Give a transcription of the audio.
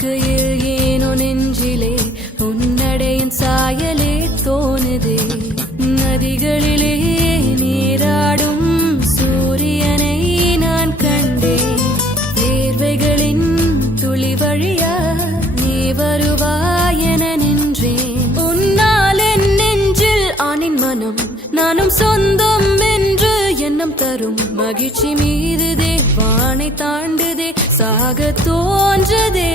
பார்க்கையில் ஏனோ நெஞ்சிலே உன்னடையின் சாயலே தோணுதே. நதிகளிலே நீராடும் சூரியனை நான் கண்டேன். வேர்வைகளின் துளி வழியா நீ வருவாய் என நின்றேன். உன்னால் என் நெஞ்சில் ஆணின் மனம் நானும் சொந்தம் என்று எண்ணம் தரும். மகிழ்ச்சி மீதுதே வானை தாண்டுதே சாக தோன்றதே.